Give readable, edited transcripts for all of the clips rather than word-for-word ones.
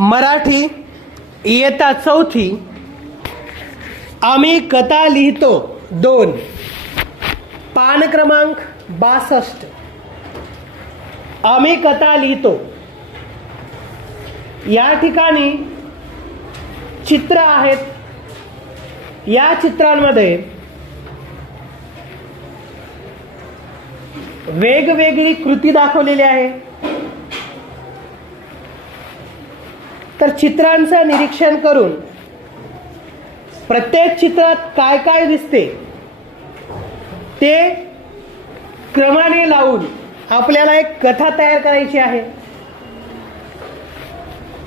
मराठी इयत्ता चौथी आम्ही कथा लिहितो 2 पान क्रमांक 62 आम्ही कथा लिहितो। या ठिकाणी चित्र आहेत। या चित्रांमध्ये वेगवेगळी कृती दाखवलेली आहे। तर चित्रांचं निरीक्षण करून प्रत्येक चित्रात काय काय दिसते ते क्रमाने लावून आपल्याला एक कथा तयार करायची आहे।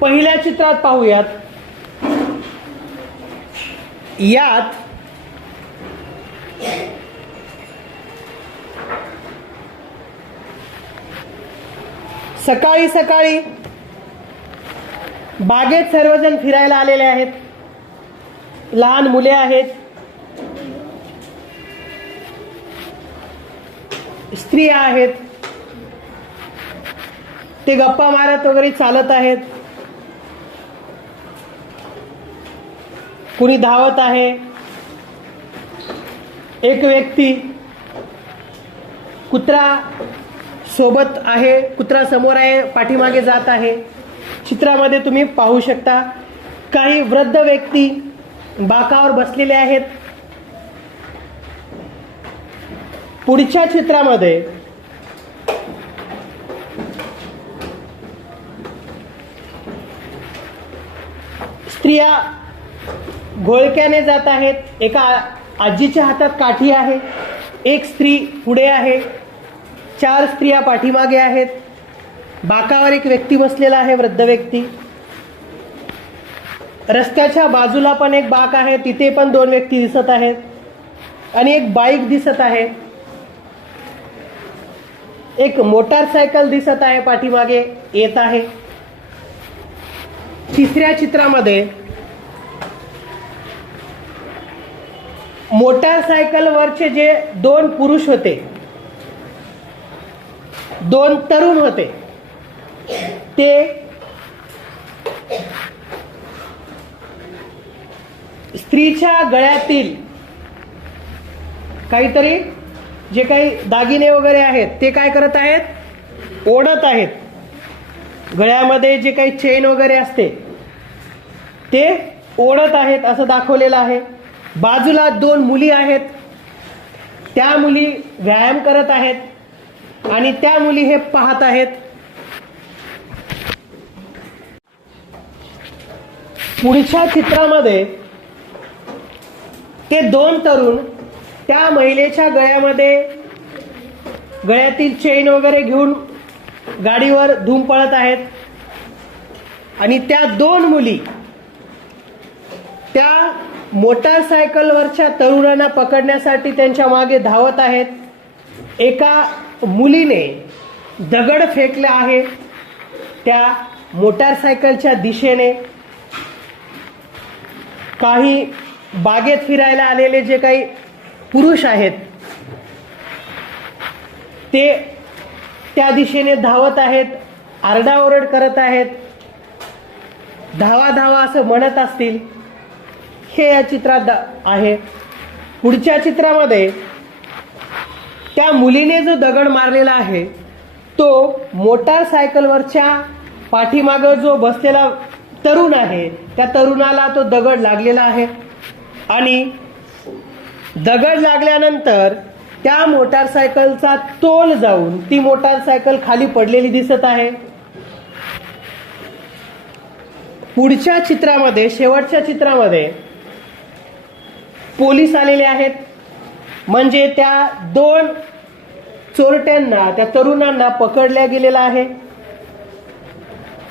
पहिल्या चित्रात पाहूयात। यात सकाळी सकाळी बागेत सर्वजण फिरायला आलेले आहेत। लहान मुले आहेत, स्त्रिया आहेत, ते गप्पा मारत वगैरे चालत आहेत। कुणी धावत आहे। एक व्यक्ती कुत्रा सोबत आहे, कुत्रा समोर आहे, पाठीमागे जात आहे। चित्रामध्ये तुम्ही पाहू शकता काही वृद्ध व्यक्ती बाकावर बसलेले आहेत। पुढच्या चित्रामध्ये स्त्रिया घोळक्याने जात आहेत। एका आजीच्या हातात काठी आहे। एक स्त्री पुढे आहे, 4 स्त्रिया पाठीमागे आहेत। बाकावर एक व्यक्ती बसलेला आहे, वृद्ध व्यक्ती। रस्त्याच्या बाजूला पण एक बाक आहे, तिथे पण 2 व्यक्ती दिसत आहेत आणि एक बाईक दिसत आहे। एक मोटारसायकल दिसत आहे, पाठीमागे येत आहे। तिसऱ्या चित्रामध्ये मोटारसायकलवरचे जे 2 पुरुष होते, 2 तरुण होते, ते स्त्रीच्या गळ्यातील काहीतरी जे काही दागिने वगैरे आहेत ते काय करत आहेत, ओढत आहेत। गळ्यामध्ये जे काही चेन वगैरे असते ते ओढत आहेत असं दाखवलेलं आहे। बाजूला 2 मुली आहेत, त्या मुली व्यायाम करत आहेत आणि त्या मुली हे पाहत आहेत। पुढच्या चित्रामध्ये ते 2 तरुण त्या महिलेच्या गळ्यातील चेन वगैरे घेऊन गाडीवर धूम पळत आहेत आणि त्या 2 मुली त्या मोटारसायकलवरच्या तरुणांना पकडण्यासाठी त्यांच्या मागे धावत आहेत। एका मुलीने दगड फेकला आहे त्या मोटारसायकलच्या दिशेने। काही बागेत फिरायला आलेले जे काही पुरुष आहेत ते त्या दिशेने धावत आहेत, आरडाओरड करत आहेत, धावा धावा असं म्हणत असतील। हे या चित्रात आहे। पुढच्या चित्रामध्ये त्या मुलीने जो दगड मारलेला आहे तो मोटारसायकलवरच्या पाठीमागे जो बसलेला तरुण आहे त्या तरुणाला तो दगड लागलेला आहे आणि दगड लागल्यानंतर त्या मोटारसायकलचा तोल जाऊन ती मोटारसायकल खाली पडलेली दिसत आहे। पुढच्या चित्रामध्ये, शेवटच्या चित्रामध्ये पोलीस आलेले आहेत, म्हणजे त्या 2 चोरट्यांना, त्या तरुणांना पकडल्या गेलेला आहे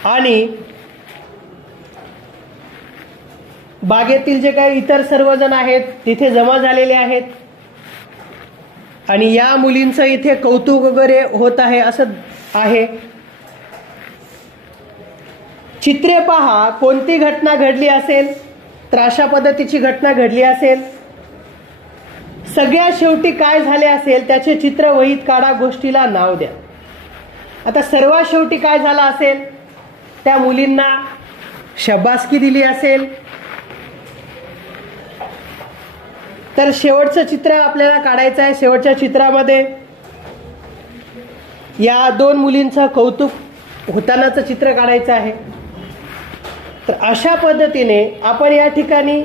आणि बागेतील जे काही इतर सर्वजण आहेत तिथे जमा झालेले आहेत आणि या मुलींचं इथे कौतुक वगैरे होत आहे असं आहे। चित्रे पहा, कोणती घटना घडली असेल तर अशा पद्धतीची घटना घडली असेल। सगळ्यात शेवटी काय झाले असेल त्याचे चित्र वहीत काढा, गोष्टीला नाव द्या। आता सर्वात शेवटी काय झालं असेल, त्या मुलींना शाबासकी दिली असेल, तर शेवटचं चित्र आपल्याला काढायचं आहे. शेवटच्या चित्रामध्ये या दोन मुलींचं कौतुक होतानाचं चित्र काढायचं आहे. तर अशा पद्धतीने आपण या ठिकाणी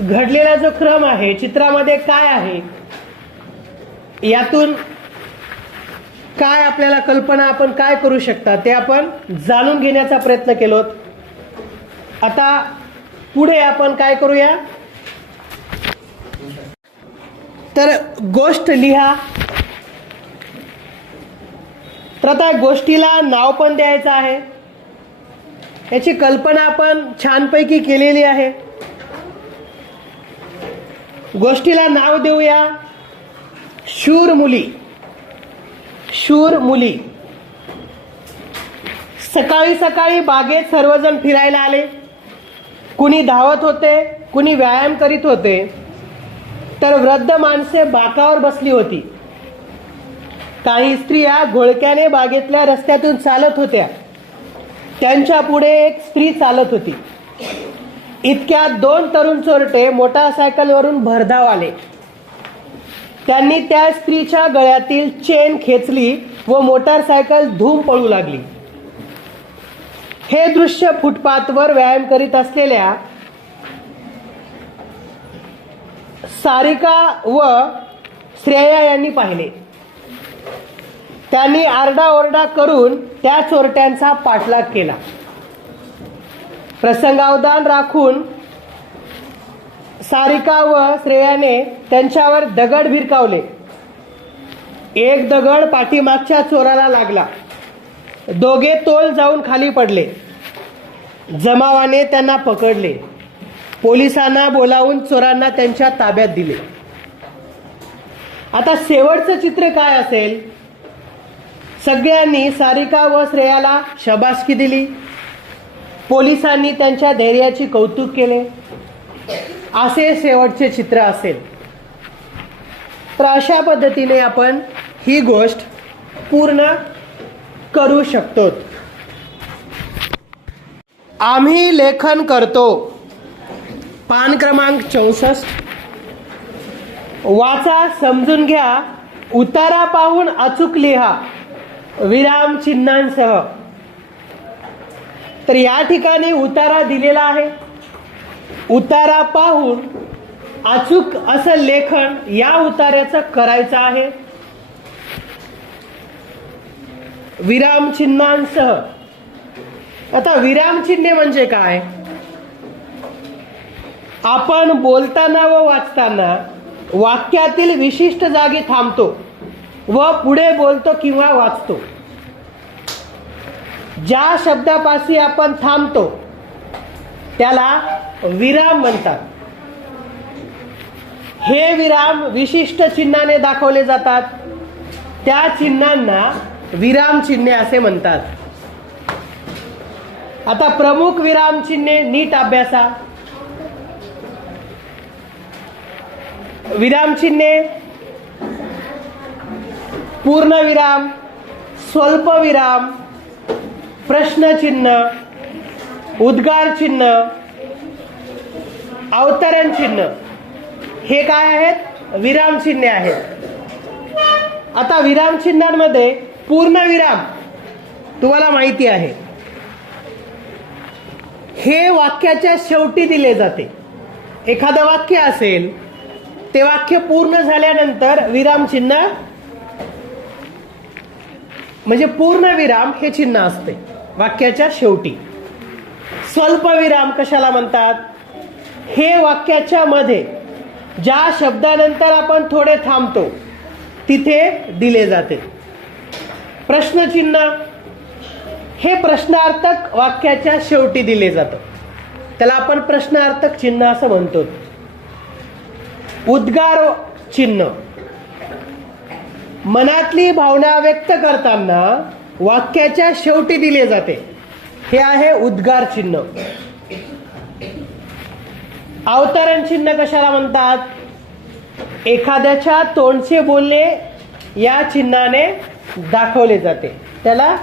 घडलेला जो क्रम आहे, चित्रामध्ये काय आहे, यातून काय आपल्याला कल्पना, आपण काय करू शकता ते आपण जाणून घेण्याचा प्रयत्न केलोत. आता पुढे आपण काय करूया, तर गोष्ट लिहा. तर आता गोष्टीला नाव पण द्यायचं आहे. याची कल्पना आपण छानपैकी केलेली आहे. गोष्टीला नाव देऊया शूर मुली. शूर मुली. सकाळी सकाळी बागेत सर्वजण फिरायला आले. कुणी धावत होते, कुणी व्यायाम करीत होते, तर वृद्ध माणसे बाकावर बसली होती. काही स्त्रिया घोळक्याने बागेतल्या रस्त्यातून चालत होत्या. त्यांच्या पुढे एक स्त्री चालत होती. इतक्यात दोन तरुण चोरटे मोटारसायकलवरून भरधाव आले. त्यांनी त्या स्त्रीच्या गळ्यातील चेन खेचली व मोटारसायकल धूम पळू लागली. हे दृश्य फुटपाथवर व्यायाम करीत असलेल्या सारिका व श्रेया यांनी पाहिले. त्यांनी आरडाओरडा करून त्या चोरट्यांचा पाठलाग केला. प्रसंगावधान राखून सारिका व श्रेयाने त्यांच्यावर दगड भिरकावले. एक दगड पाठीमागच्या चोराला लागला. दोघे तोल जाऊन खाली पडले. जमावाने त्यांना पकडले. पोलिसांना बोलावून चोरांना त्यांच्या ताब्यात दिले. आता शेवटचं चित्र काय असेल? सगळ्यांनी सारिका व श्रेयाला शाबासकी दिली. पोलिसांनी त्यांच्या धैर्याचे कौतुक केले. असे शेवटचे चित्र असेल. तर अशा पद्धतीने आपण ही गोष्ट पूर्ण करू शकतो. आम्ही लेखन करतो. पान क्रमांक 64. वाचा, समजून घ्या, उतारा पाहून अचूक लिहा विराम चिन्हांसह. तर या ठिकाणी उतारा दिलेला आहे. उतारा पाहून अचूक असं लेखन या उतार्याचं करायचं आहे विराम चिन्हांसह. आता विराम चिन्हे म्हणजे काय? आपण बोलताना व वाचताना वाक्यातील विशिष्ट जागी थांबतो व पुढे बोलतो किंवा वाचतो. ज्या शब्दापाशी आपण थांबतो त्याला विराम म्हणतात. हे विराम विशिष्ट चिन्हाने दाखवले जातात. त्या चिन्हांना विराम चिन्हे असे म्हणतात. आता प्रमुख विराम चिन्हे नीट अभ्यासा. विराम चिन्हे: पूर्ण विराम, स्वल्प विराम, प्रश्न चिन्ह, उद्गार चिन्ह, अवतरण चिन्ह, हे काय आहेत? विराम चिन्हे आहेत. आता विराम चिन्हांमध्ये पूर्ण विराम तुम्हाला माहिती आहे, हे वाक्याच्या शेवटी दिले जाते. एखादं वाक्य असेल, ते वाक्य पूर्ण झाल्यानंतर विराम चिन्ह म्हणजे पूर्ण विराम हे चिन्ह असते वाक्याच्या शेवटी. स्वल्प विराम कशाला म्हणतात? हे वाक्याच्या मध्ये ज्या शब्दानंतर आपण थोडे थांबतो तिथे दिले जाते. प्रश्नचिन्ह हे प्रश्नार्थक वाक्याच्या शेवटी दिले जातं, त्याला आपण प्रश्नार्थक चिन्ह असं म्हणतो. उद्गार चिन्ह मनातली भावना व्यक्त करताना वाक्याच्या शेवटी दिले जाते, हे आहे उद्गार चिन्ह. अवतरण चिन्ह कशाला म्हणतात? एखाद्याच्या तोंडचे बोलणे या चिन्हाने दाखवले जाते, त्याला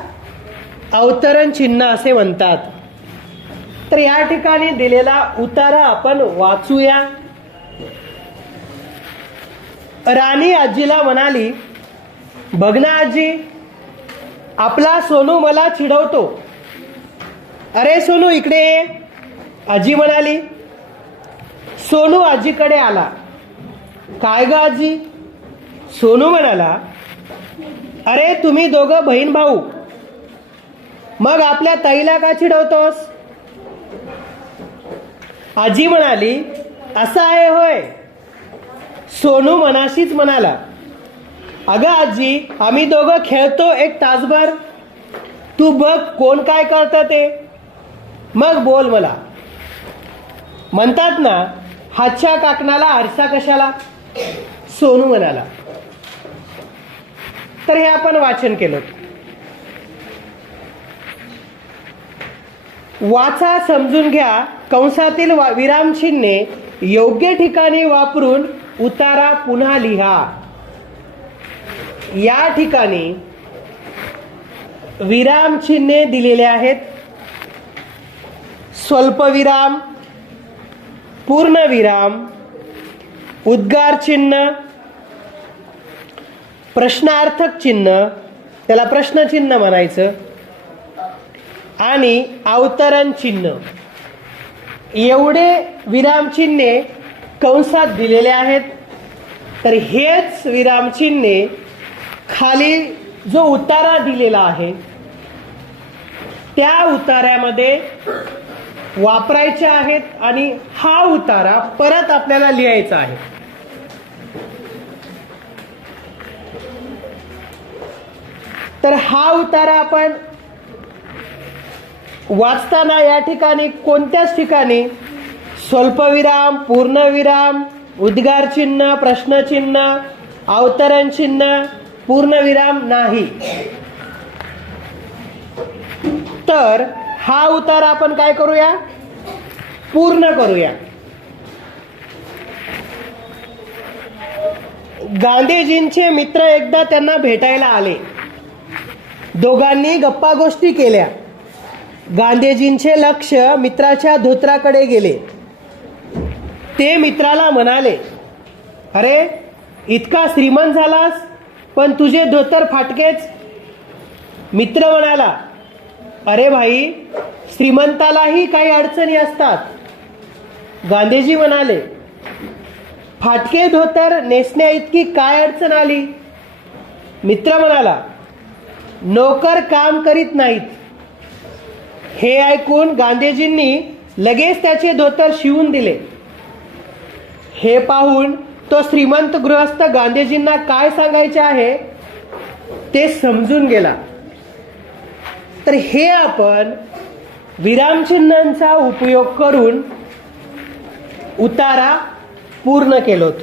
अवतरण चिन्ह असे म्हणतात. तर या ठिकाणी दिलेला उतारा आपण वाचूया. राणी आजीला म्हणाली, बघ ना आजी, आपला सोनू मला चिडवतो. अरे सोनू इकडे ये. आजी म्हणाली. सोनू आजीकडे आला. काय ग आजी? सोनू म्हणाला, अरे तुम्ही दोघं बहीण भाऊ, मग आपल्या ताईला का चिडवतोस? आजी म्हणाली, असं आहे होय. सोनू मनाशीच म्हणाला, अगं आजी, आम्ही दोघं खेळतो एक तासभर, तू बघ कोण काय करतं ते, मग बोल मला. म्हणतात ना, हातच्या काकणाला आरसा कशाला. सोनू म्हणाला. तर हे आपण वाचन केलं. वाचा, समजून घ्या. कंसातील विरामचिन्हे योग्य ठिकाणी वापरून उतारा पुन्हा लिहा. या ठिकाणी विरामचिन्हे दिलेले आहेत. स्वल्पविराम, पूर्णविराम, उद्गार चिन्ह, प्रश्नार्थक चिन्ह, त्याला प्रश्नचिन्ह म्हणायचं, आणि अवतरण चिन्ह. एवढे विरामचिन्हे कंसात दिलेले आहेत. तर हेच विरामचिन्हे खाली जो उतारा दिलेला आहे त्या उतार्यामध्ये वापरायचे आहेत, आणि हा उतारा परत आपल्याला लिहायचा आहे. तर हा उतारा आपण वाचताना या ठिकाणी कोणत्याच ठिकाणी स्वल्पविराम, पूर्णविराम, उद्गार चिन्ह, प्रश्नचिन्ह, अवतरण चिन्ह, पूर्णविराम नाही. तर हा उतारा आपण काय करूया, पूर्ण करूया. गांधीजींचे मित्र एकदा त्यांना भेटायला आले. दोघांनी गप्पा गोष्टी केल्या. गांधीजींचे लक्ष मित्राच्या धोत्राकडे गेले. ते मित्राला म्हणाले, अरे इतका श्रीमंत झालास पण तुझे धोतर फाटकेच. मित्र म्हणाला, अरे भाई, श्रीमंतालाही काही अडचणी असतात. गांधीजी म्हणाले, फाटके धोतर नेसण्या इतकी काय अडचण आली? मित्र म्हणाला, नोकर काम करीत नाहीत. हे ऐकून गांधीजींनी लगेच त्याचे धोतर शिवून दिले. हे पाहून तो श्रीमंत गृहस्थ गांधीजींना काय सांगायचे आहे ते समजून गेला. तर हे आपण विरामचिन्हांचा उपयोग करून उतारा पूर्ण केलोत.